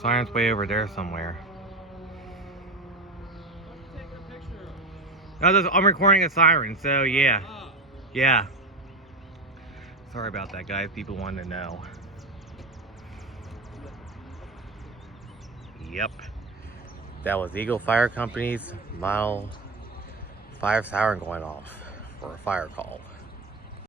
Siren's way over there somewhere. No, I'm recording a siren, so yeah. Yeah. Sorry about that, guys. People wanted to know. Yep. That was Eagle Fire Company's Mile 5 siren going off for a fire call.